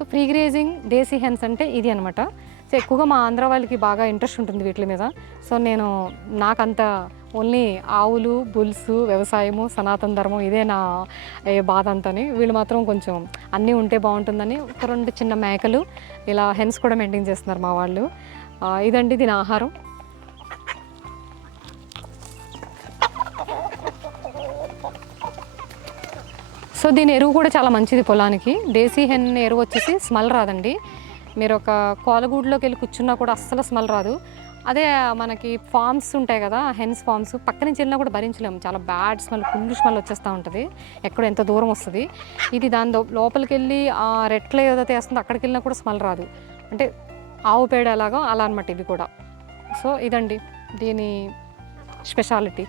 So free grazing దేశీ hence అంటే ఇది అనమాట. సో ఎక్కువగా మా ఆంధ్ర వాళ్ళకి బాగా ఇంట్రెస్ట్ ఉంటుంది వీటి మీద. సో నాకంత ఓన్లీ ఆవులు, బుల్స్, వ్యవసాయము, సనాతన ధర్మం ఇదే నా బాధ అంతని. వీళ్ళు మాత్రం కొంచెం అన్నీ ఉంటే బాగుంటుందని ఒక 2 చిన్న మేకలు ఇలా హెన్స్ కూడా మెయింటైన్ చేస్తున్నారు మా వాళ్ళు. ఇదండి దీని ఆహారం. సో దీని ఎరువు కూడా చాలా మంచిది పొలానికి. దేశీ హెన్ ఎరువు వచ్చేసి స్మెల్ రాదండి. మీరు ఒక కోలగూడులోకి వెళ్ళి కూర్చున్నా కూడా అస్సలు స్మెల్ రాదు. అదే మనకి ఫార్మ్స్ ఉంటాయి కదా, హెన్స్ ఫార్మ్స్ పక్క నుంచి వెళ్ళినా కూడా భరించలేము. చాలా బ్యాడ్ స్మెల్, ఫుల్ స్మెల్ వచ్చేస్తూ ఉంటుంది. ఎక్కడ ఎంత దూరం వస్తుంది. ఇది దాని లోపలికి వెళ్ళి ఆ రెట్లో ఏదైతే వేస్తుందో అక్కడికి వెళ్ళినా కూడా స్మెల్ రాదు. అంటే ఆవు పేడ ఎలాగో అలా అనమాట ఇవి కూడా. సో ఇదండి దీని స్పెషాలిటీ.